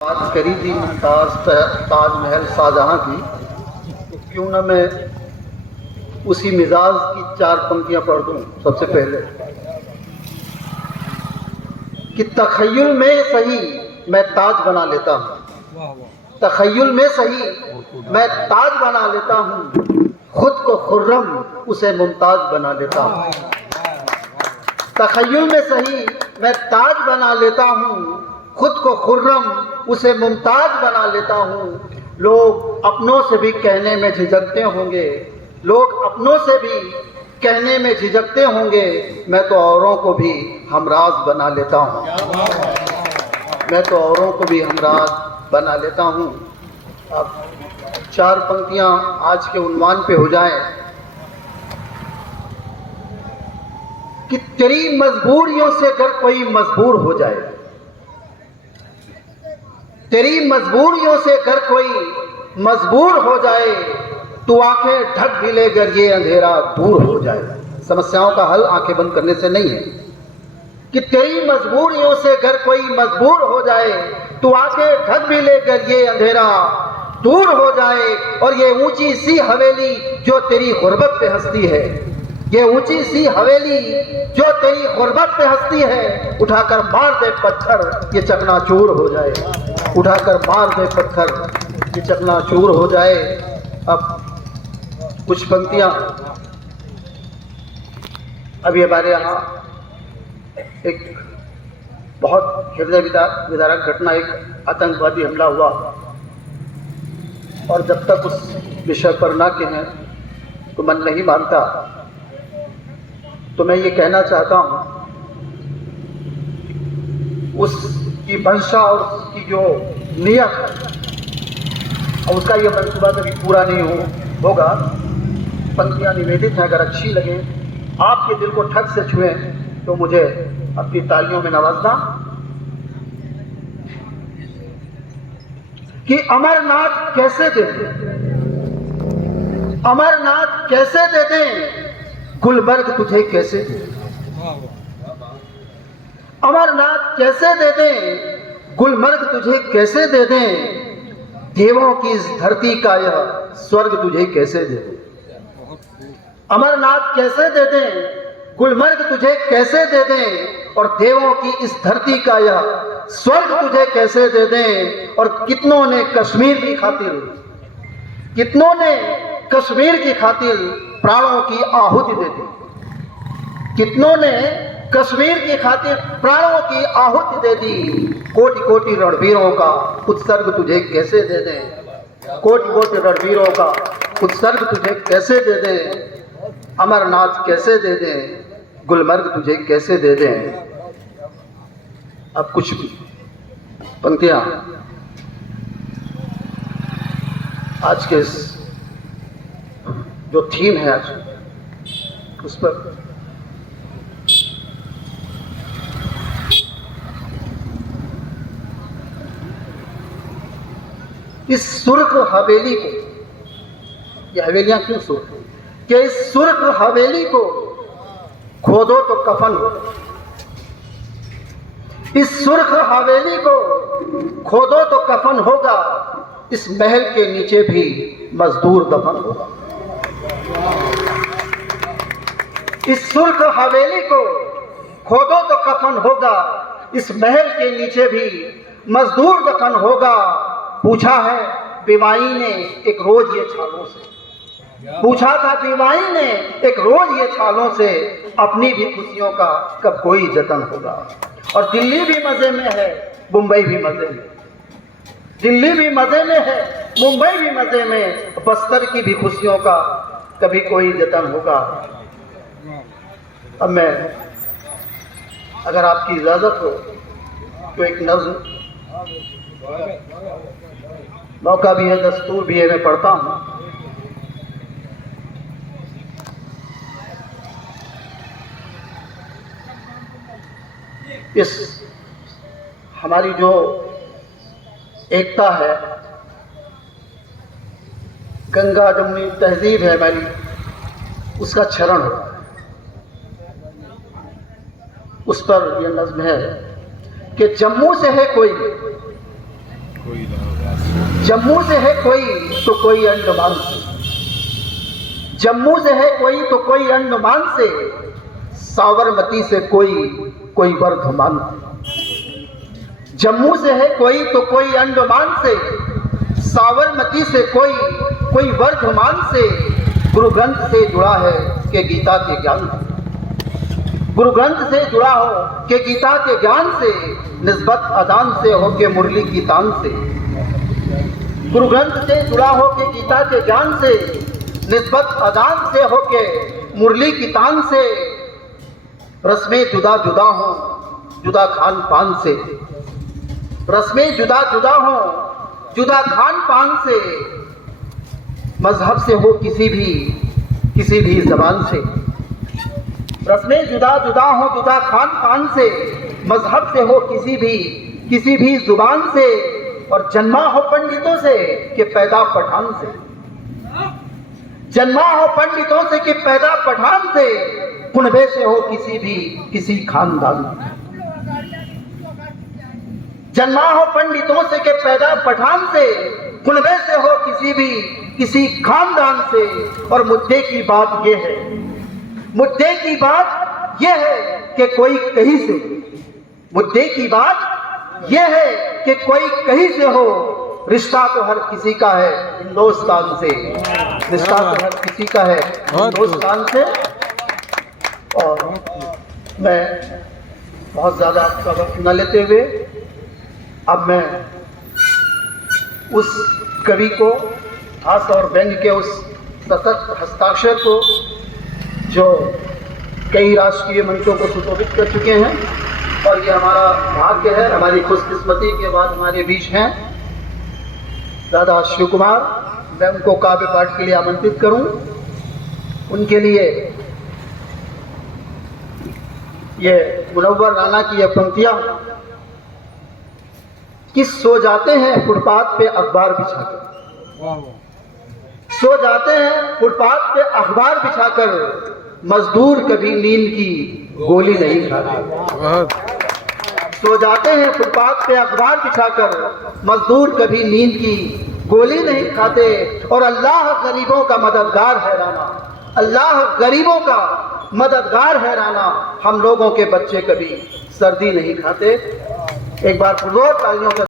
बात करी थी मुमताज ताजमहल शाहजहां की, तो क्यों ना मैं उसी मिजाज की चार पंक्तियां पढ़ दूं। सबसे पहले कि तखय्युल में सही मैं ताज बना लेता हूं, तखय्युल में सही मैं ताज बना लेता हूं, खुद को खुर्रम उसे मुमताज बना लेता हूं। तखय्युल में सही मैं ताज बना लेता हूं, खुद को खुर्रम उसे मुमताज बना लेता हूं। लोग अपनों से भी कहने में झिझकते होंगे, लोग अपनों से भी कहने में झिझकते होंगे, मैं तो औरों को भी हमराज बना लेता हूं, मैं तो औरों को भी हमराज बना लेता हूं। अब चार पंक्तियां आज के उन्वान पे हो जाएं कि तेरी मजबूरियों से अगर कोई मजबूर हो जाए, तेरी मजबूरियों से अगर कोई मजबूर हो जाए, तो आंखें ढक भी ले अगर ये अंधेरा दूर हो जाए। समस्याओं का हल आंखें बंद करने से नहीं है कि तेरी मजबूरियों से अगर कोई मजबूर हो जाए, तो आंखें ढक भी ले अगर ये अंधेरा दूर हो जाए। और ये ऊंची सी हवेली जो तेरी गुर्बत पे हंसती है, ये ऊंची सी हवेली जो तेरी गुर्बत पे हंसती है, उठाकर मार दे पत्थर ये चकनाचूर हो जाए, उठाकर मार दे पत्थर ये चकनाचूर हो जाए। अब कुछ पंक्तियां, अभी हमारे यहाँ एक बहुत हृदय विदारक घटना, एक आतंकवादी हमला हुआ, और जब तक उस विषय पर ना कहें तो मन नहीं मानता। तो मैं ये कहना चाहता हूँ, उसकी मंशा और उसकी जो नियत है, और उसका ये मंसूबा कभी पूरा नहीं होगा। पंक्तियाँ निवेदित हैं, अगर अच्छी लगे, आपके दिल को ठग से छुए, तो मुझे अपनी तालियों में नवाजना। कि अमरनाथ कैसे दे दें, अमरनाथ कैसे दे दें, गुलबर्ग तुझे कैसे दे, अमरनाथ कैसे दे दें, गुलमर्ग तुझे कैसे दे दें, देवों की इस धरती का यह स्वर्ग तुझे कैसे दे दें। अमरनाथ कैसे दे दें, गुलमर्ग तुझे कैसे दे दें, और देवों की इस धरती का यह स्वर्ग तुझे कैसे दे दें। और कितनों ने कश्मीर की खातिर, कितनों ने कश्मीर की खातिर प्राणों की आहुति दे दी, कितनों ने कश्मीर की खातिर प्राणों की आहुति दे दी। कोटि कोटि रणवीरों का उत्सर्ग तुझे कैसे दे दें, कोटि कोटि रणवीरों का उत्सर्ग तुझे कैसे दे दें। अमरनाथ कैसे दे दें, गुलमर्ग तुझे कैसे दे दें। अब कुछ पंक्तियां आज के जो थीम है आज, उस पर इस सुर्ख हवेली को, ये हवेलियां क्यों सुर्ख है, कि इस सुर्ख हवेली को खोदो तो कफन हो, इस सुर्ख हवेली को खोदो तो कफन होगा, इस महल के नीचे भी मजदूर दफन होगा। इस सुर्ख हवेली को खोदो तो कफन होगा, इस महल के नीचे भी मजदूर दफन होगा। पूछा है बीमाई ने एक रोज ये छालों से, पूछा था बीमाई ने एक रोज ये छालों से, अपनी भी खुशियों का कब कोई जतन होगा। और दिल्ली भी मजे में है, मुंबई भी मजे में, दिल्ली भी मजे में है, मुंबई भी मजे में, बस्तर की भी खुशियों का कभी कोई जतन होगा। अब मैं, अगर आपकी इजाजत हो, तो एक नज़्म, मौका भी है, दस्तूर भी है, मैं पढ़ता हूँ। इस हमारी जो एकता है, गंगा जमुनी तहजीब है हमारी, उसका क्षरण हो, उस पर यह नज़्म है कि जम्मू से है कोई, जम्मू से है कोई तो कोई अंडमान से, जम्मू से है कोई तो कोई अंडमान से, साबरमती से कोई वर्धमान से। जम्मू से है कोई तो कोई अंडमान से, साबरमती से कोई वर्धमान से। गुरु ग्रंथ से जुड़ा है कि गीता के ज्ञान से, गुरु ग्रंथ से जुड़ा हो कि गीता के ज्ञान से, निस्बत अदान से हो के मुरली की तान से। गुरु ग्रंथ से जुड़ा हो के गीता के ज्ञान से, निस्बत अदान से हो के मुरली की तान से। रस्में जुदा जुदा हो जुदा खान पान से, रस्में जुदा जुदा हो जुदा खान पान से। मजहब से हो किसी भी जबान से, रस्में जुदा जुदा हो जुदा खान पान से। मजहब से हो किसी भी जुबान से। और जन्मा हो पंडितों से कि पैदा पठान से, जन्मा हो पंडितों से कि पैदा पठान से। कुनबे से हो किसी खानदान से, जन्मा हो पंडितों से कि पैदा पठान से। कुनबे से हो किसी खानदान से। और मुद्दे की बात यह है, मुद्दे की बात यह है कि कोई कहीं से, मुद्दे की बात यह है कि कोई कहीं से हो। रिश्ता तो हर किसी का है हिंदुस्तान से, रिश्ता तो हर किसी का है हिंदुस्तान से। और मैं बहुत ज़्यादा आपका वक्त न लेते हुए अब मैं उस कवि को, हास और व्यंग के उस सतत हस्ताक्षर को, जो कई राष्ट्रीय मंचों को सुशोभित कर चुके हैं, और ये हमारा भाग्य है, हमारी खुशकिस्मती के बाद हमारे बीच हैं दादा शिव कुमार। मैं उनको काव्य पाठ के लिए आमंत्रित करूं। उनके लिए ये मुनव्वर राना की ये पंक्तियां कि सो जाते हैं फुटपाथ पे अखबार बिछाकर, सो जाते हैं फुटपाथ पे अखबार बिछाकर। मजदूर कभी नींद की गोली नहीं खाते। सो जाते हैं फुटपाथ पे अखबार बिछाकर, मजदूर कभी नींद की गोली नहीं खाते। और अल्लाह गरीबों का मददगार है राना, अल्लाह गरीबों का मददगार है राना। हम लोगों के बच्चे कभी सर्दी नहीं खाते। एक बार पुरजोर तालियों के